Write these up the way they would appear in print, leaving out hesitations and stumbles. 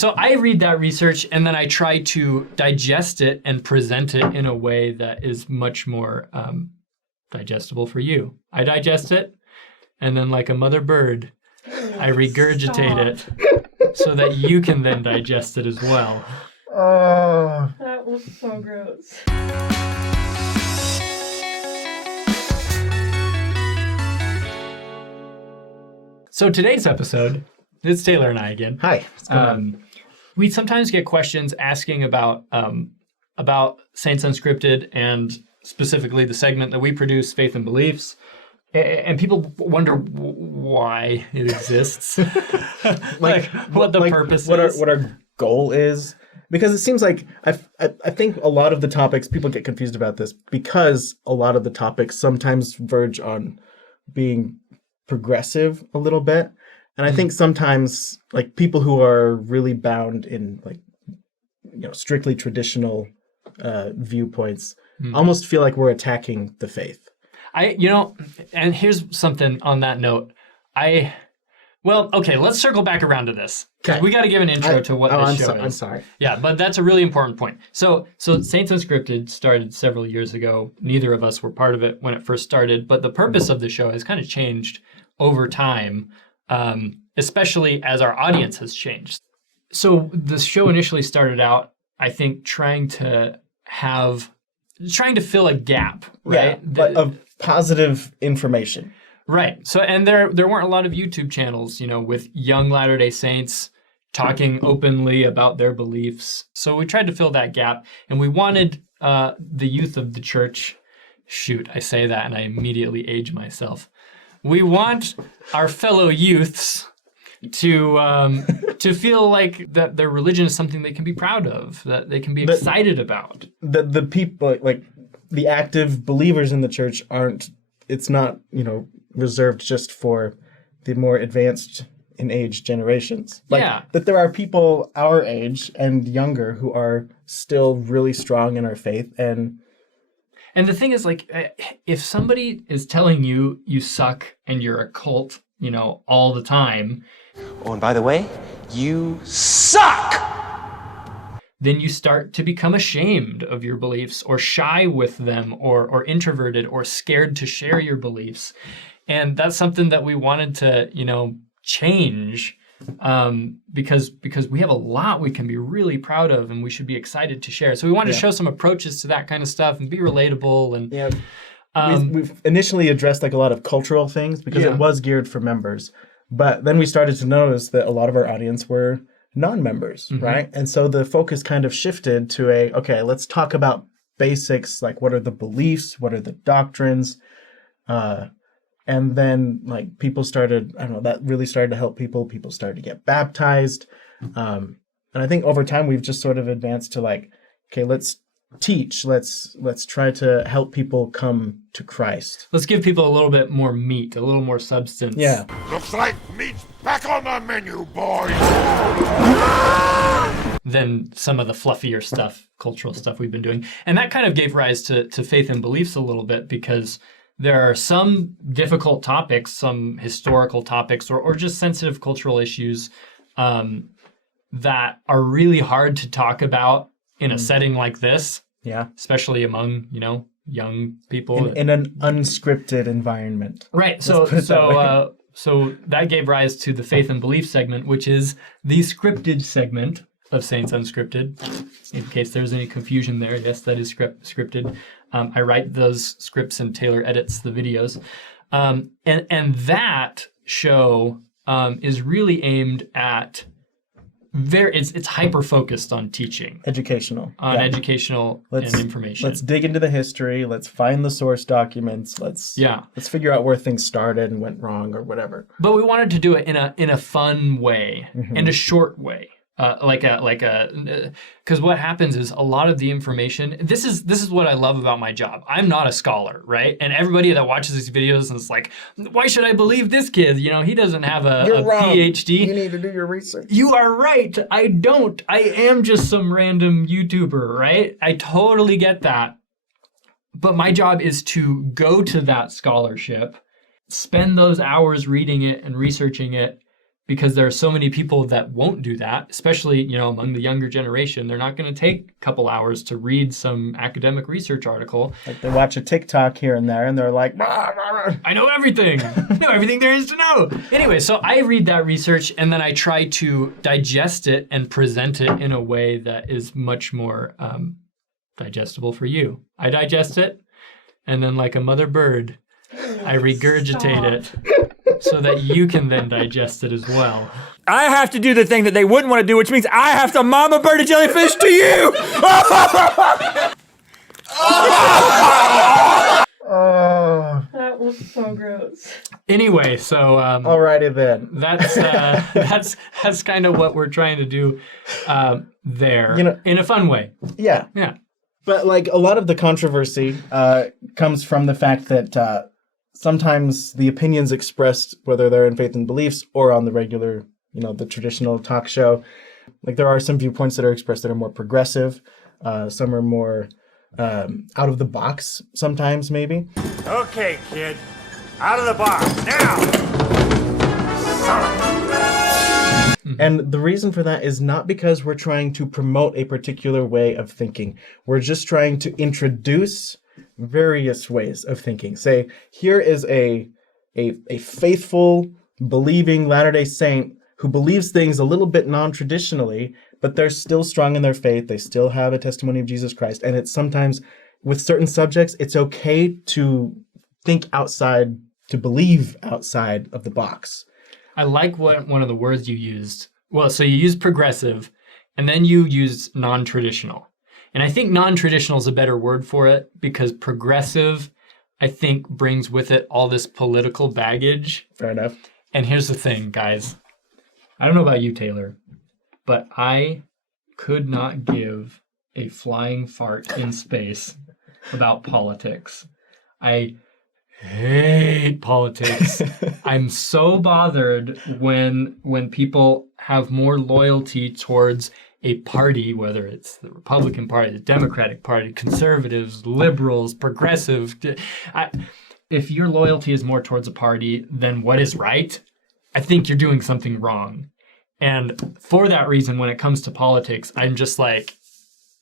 So I read that research and then I try to digest it and present it in a way that is much more digestible for you. I digest it, and then like a mother bird, I regurgitate it so that you can then digest it as well. Oh. That was so gross. So today's episode, it's Taylor and I again. Hi. What's going on? We sometimes get questions asking about Saints Unscripted and specifically the segment that we produce, Faith and Beliefs. And people wonder why it exists. What the purpose is. What our goal is. Because it seems like, I think a lot of the topics, people get confused about this because a lot of the topics sometimes verge on being progressive a little bit. And I think sometimes like people who are really bound in like, strictly traditional viewpoints almost feel like we're attacking the faith. And here's something on that note. Let's circle back around to this. Okay. We got to give an intro to what this show is. I'm sorry. Yeah, but that's a really important point. So Saints Unscripted started several years ago. Neither of us were part of it when it first started, but the purpose of the show has kind of changed over time, especially as our audience has changed. So the show initially started out, I think, trying to fill a gap, right? Yeah, but of positive information. Right. So, and there weren't a lot of YouTube channels, with young Latter-day Saints talking openly about their beliefs. So we tried to fill that gap, and we wanted the youth of the church. Shoot, I say that and I immediately age myself. We want our fellow youths to feel like that their religion is something they can be proud of, that they can be excited about. The people, like the active believers in the church it's not, reserved just for the more advanced in age generations. That there are people our age and younger who are still really strong in our faith. And the thing is, like, if somebody is telling you you suck and you're a cult, all the time. Oh, and by the way, you suck! Then you start to become ashamed of your beliefs or shy with them or introverted or scared to share your beliefs. And that's something that we wanted to, change because we have a lot we can be really proud of and we should be excited to share. So we wanted to show some approaches to that kind of stuff and be relatable. And we've initially addressed like a lot of cultural things because it was geared for members. But then we started to notice that a lot of our audience were non-members, right? And so the focus kind of shifted to let's talk about basics, like what are the beliefs, what are the doctrines, and then like people started, that really started to help people. People started to get baptized. And I think over time we've just sort of advanced to let's teach, let's try to help people come to Christ. Let's give people a little bit more meat, a little more substance. Yeah. Looks like meat's back on the menu, boys! Than some of the fluffier stuff, cultural stuff we've been doing. And that kind of gave rise to Faith and Beliefs a little bit because there are some difficult topics, some historical topics, or just sensitive cultural issues that are really hard to talk about in a setting like this. Yeah. Especially among, young people. In an unscripted environment. Right. So that gave rise to the Faith and Belief segment, which is the scripted segment of Saints Unscripted. In case there's any confusion there, yes, that is scripted. I write those scripts and Taylor edits the videos. And that show is really aimed at it's hyper focused on teaching. Educational. Educational and information. Let's dig into the history. Let's find the source documents. Let's figure out where things started and went wrong or whatever. But we wanted to do it in a fun way, in a short way. Because what happens is a lot of the information, this is what I love about my job. I'm not a scholar, right? And everybody that watches these videos is like, why should I believe this kid? He doesn't have a PhD. You need to do your research. You are right. I don't. I am just some random YouTuber, right? I totally get that. But my job is to go to that scholarship, spend those hours reading it and researching it, because there are so many people that won't do that, especially, among the younger generation. They're not going to take a couple hours to read some academic research article. Like they watch a TikTok here and there, and they're like, "Rah, rah, rah." I know everything. I know everything there is to know. Anyway, so I read that research, and then I try to digest it and present it in a way that is much more digestible for you. I digest it, and then like a mother bird, I regurgitate it so that you can then digest it as well. I have to do the thing that they wouldn't want to do, which means I have to mama bird a jellyfish to you! That was so gross. Anyway, so Alrighty then. that's kind of what we're trying to do there, in a fun way. Yeah. Yeah. But like a lot of the controversy comes from the fact that sometimes the opinions expressed, whether they're in faith and beliefs or on the regular, the traditional talk show, like there are some viewpoints that are expressed that are more progressive. Some are more out of the box sometimes, maybe. Okay, kid. Out of the box, now! And the reason for that is not because we're trying to promote a particular way of thinking. We're just trying to introduce various ways of thinking. Say, here is a faithful, believing Latter-day Saint who believes things a little bit non-traditionally, but they're still strong in their faith. They still have a testimony of Jesus Christ. And it's sometimes, with certain subjects, it's okay to think outside, to believe outside of the box. I like one of the words you used. Well, so you used progressive, and then you used non-traditional. And I think non-traditional is a better word for it, because progressive, I think, brings with it all this political baggage. Fair enough. And here's the thing, guys. I don't know about you, Taylor, but I could not give a flying fart in space about politics. I hate politics. I'm so bothered when people have more loyalty towards a party, whether it's the Republican Party, the Democratic Party, conservatives, liberals, progressive. If your loyalty is more towards a party than what is right, I think you're doing something wrong. And for that reason, when it comes to politics, I'm just like,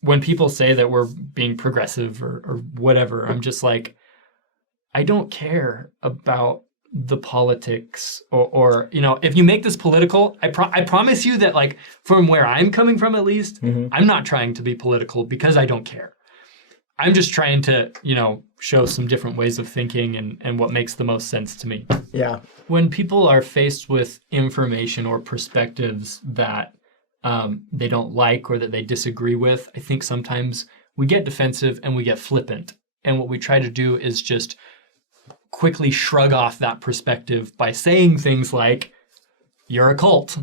when people say that we're being progressive or whatever, I'm just like, I don't care about the politics or if you make this political, I promise you that, like, from where I'm coming from, at least, I'm not trying to be political because I don't care. I'm just trying to, show some different ways of thinking and what makes the most sense to me. Yeah. When people are faced with information or perspectives that they don't like or that they disagree with, I think sometimes we get defensive and we get flippant. And what we try to do is just quickly shrug off that perspective by saying things like, you're a cult,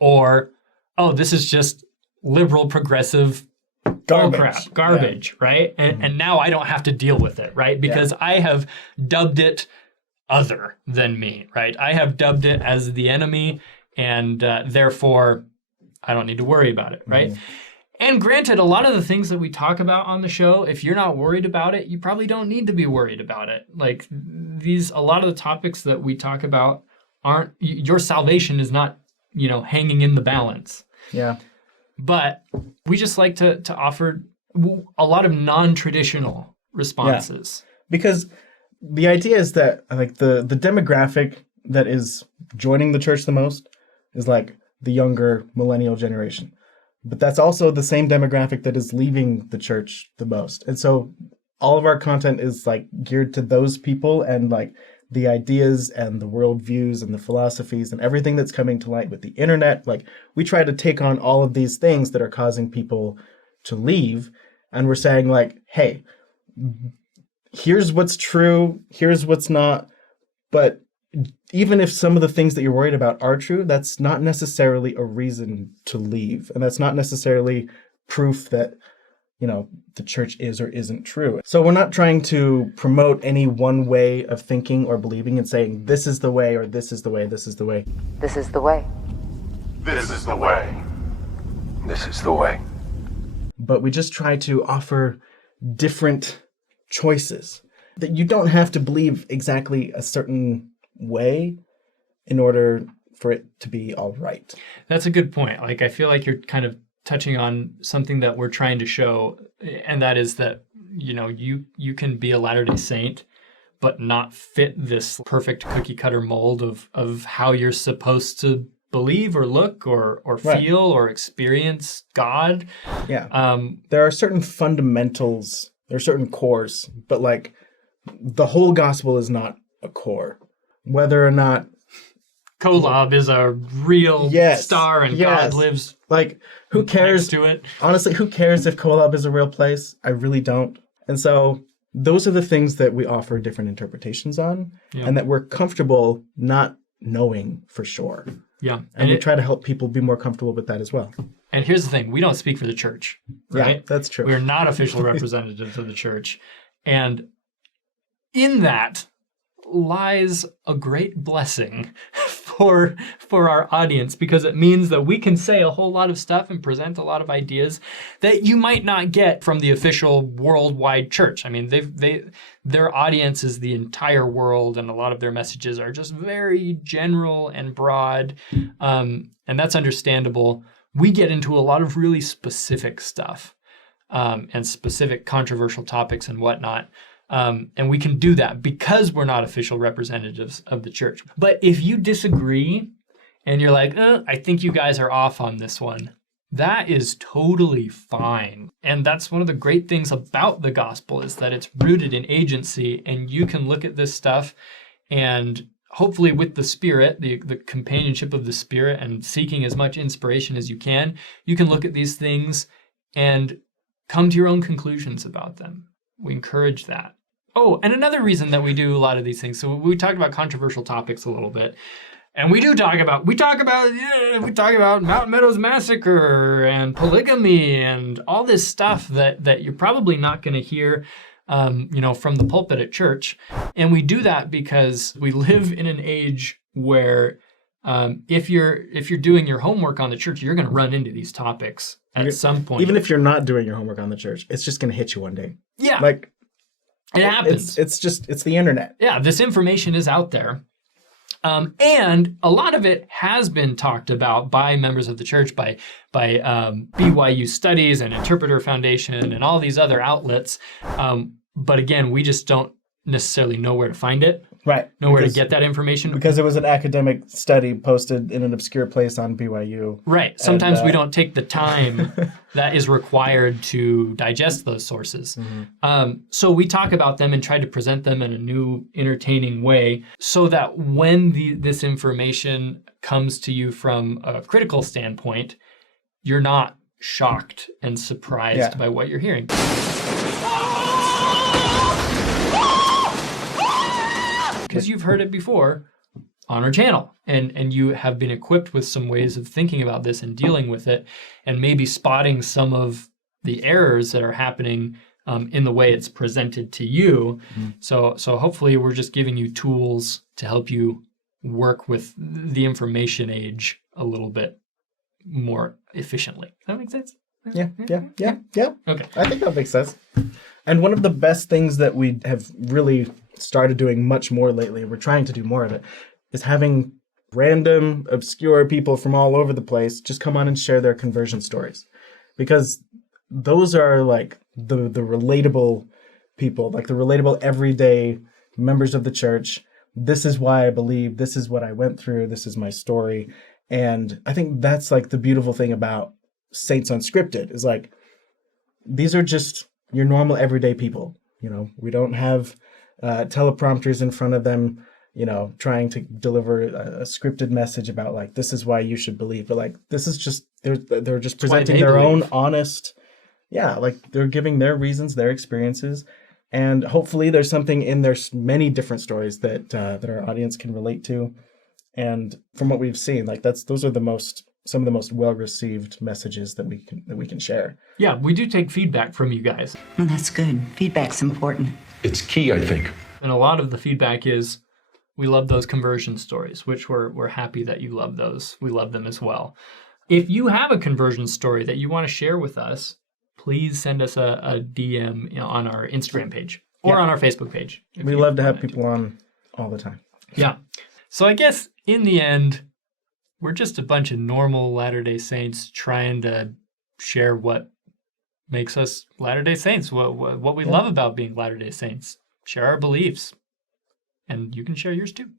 or, oh, this is just liberal, progressive garbage, right? And now I don't have to deal with it, right? Because I have dubbed it other than me, right? I have dubbed it as the enemy, and therefore I don't need to worry about it, right? And granted, a lot of the things that we talk about on the show, if you're not worried about it, you probably don't need to be worried about it. Like a lot of the topics that we talk about your salvation is not, hanging in the balance. Yeah. But we just like to offer a lot of non-traditional responses. Yeah. Because the idea is that, like, the demographic that is joining the church the most is like the younger millennial generation. But that's also the same demographic that is leaving the church the most. And so all of our content is like geared to those people, and like the ideas and the worldviews and the philosophies and everything that's coming to light with the internet. Like, we try to take on all of these things that are causing people to leave. And we're saying, like, hey, here's what's true, here's what's not. But even if some of the things that you're worried about are true, that's not necessarily a reason to leave. And that's not necessarily proof that, the church is or isn't true. So we're not trying to promote any one way of thinking or believing and saying, this is the way, or this is the way, this is the way. This is the way. This is the way. This is the way. But we just try to offer different choices, that you don't have to believe exactly a certain way in order for it to be all right. That's a good point. Like, I feel like you're kind of touching on something that we're trying to show, and that is that, you can be a Latter-day Saint, but not fit this perfect cookie cutter mold of how you're supposed to believe or look or feel or experience God. Yeah. There are certain fundamentals, there are certain cores, but like the whole gospel is not a core. Whether or not Kolob is a real star and God lives who cares next to it. Honestly, who cares if Kolob is a real place? I really don't. And so those are the things that we offer different interpretations on and that we're comfortable not knowing for sure. Yeah. And we try to help people be more comfortable with that as well. And here's the thing. We don't speak for the church, right? Yeah, that's true. We're not official representatives of the church. And in that lies a great blessing for our audience, because it means that we can say a whole lot of stuff and present a lot of ideas that you might not get from the official worldwide church. I mean, their audience is the entire world, and a lot of their messages are just very general and broad, and that's understandable. We get into a lot of really specific stuff and specific controversial topics and whatnot. And we can do that because we're not official representatives of the church. But if you disagree and you're like, I think you guys are off on this one, that is totally fine. And that's one of the great things about the gospel, is that it's rooted in agency, and you can look at this stuff and hopefully with the Spirit, the companionship of the Spirit, and seeking as much inspiration as you can look at these things and come to your own conclusions about them. We encourage that. Oh, and another reason that we do a lot of these things. So we talked about controversial topics a little bit, and we talk about Mountain Meadows Massacre and polygamy and all this stuff that you're probably not going to hear, from the pulpit at church. And we do that because we live in an age where if you're doing your homework on the church, you're going to run into these topics at some point. Even if you're not doing your homework on the church, it's just going to hit you one day. Yeah. It happens. It's the internet. Yeah, this information is out there. And a lot of it has been talked about by members of the church, by BYU Studies and Interpreter Foundation and all these other outlets. But again, we just don't necessarily know where to find it. Right. Know where to get that information. Because it was an academic study posted in an obscure place on BYU. Right. Sometimes we don't take the time that is required to digest those sources. Mm-hmm. So we talk about them and try to present them in a new, entertaining way, so that when this information comes to you from a critical standpoint, you're not shocked and surprised by what you're hearing. Because you've heard it before on our channel, and you have been equipped with some ways of thinking about this and dealing with it, and maybe spotting some of the errors that are happening in the way it's presented to you. Mm-hmm. So hopefully we're just giving you tools to help you work with the information age a little bit more efficiently. Does that make sense? Yeah. Okay. I think that makes sense. And one of the best things that we have really started doing much more lately, we're trying to do more of it, is having random, obscure people from all over the place just come on and share their conversion stories. Because those are like the relatable people, like the relatable everyday members of the church. This is why I believe, this is what I went through, this is my story. And I think that's like the beautiful thing about Saints Unscripted, is like, these are just your normal everyday people. We don't have teleprompters in front of them, trying to deliver a scripted message about like, this is why you should believe. But like, this is just, they're just presenting their own honest, like they're giving their reasons, their experiences. And hopefully there's something in their many different stories that our audience can relate to. And from what we've seen, like those are some of the most well-received messages that we can share. Yeah, we do take feedback from you guys. Well, that's good. Feedback's important. It's key, I think. And a lot of the feedback is, we love those conversion stories, which we're happy that you love those. We love them as well. If you have a conversion story that you want to share with us, please send us a DM on our Instagram page or on our Facebook page. We love to have people on all the time. Yeah. So I guess in the end, we're just a bunch of normal Latter-day Saints trying to share what makes us Latter-day Saints, what we love about being Latter-day Saints. Share our beliefs. And you can share yours too,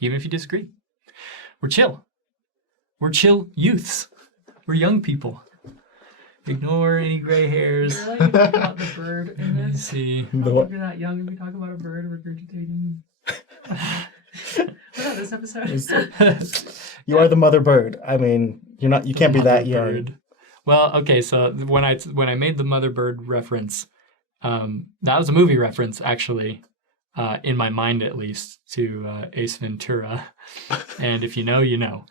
even if you disagree. We're chill. We're chill youths. We're young people. Ignore any gray hairs. Really? You talk about the bird in Let me this? see. We're that young and we talk about a bird regurgitating. What about this episode? You are the mother bird. I mean, you can't be that young. Bird. Well, okay, so when I made the mother bird reference, that was a movie reference, actually, in my mind at least, to Ace Ventura. And if you know, you know.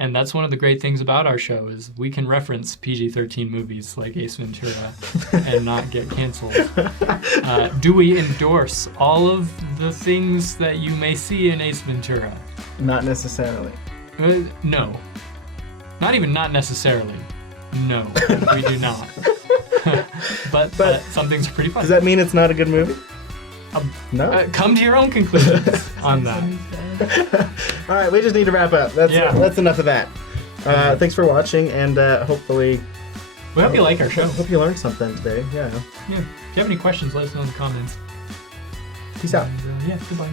And that's one of the great things about our show is we can reference PG-13 movies like Ace Ventura and not get canceled. Do we endorse all of the things that you may see in Ace Ventura? Not necessarily. No. Not necessarily. No, we do not. but some things are pretty fun. Does that mean it's not a good movie? No. Come to your own conclusions on that. All right, we just need to wrap up. That's enough of that. Thanks for watching, and hopefully... We hope you like our show. Hope you learned something today. Yeah. If you have any questions, let us know in the comments. Peace out. And, goodbye.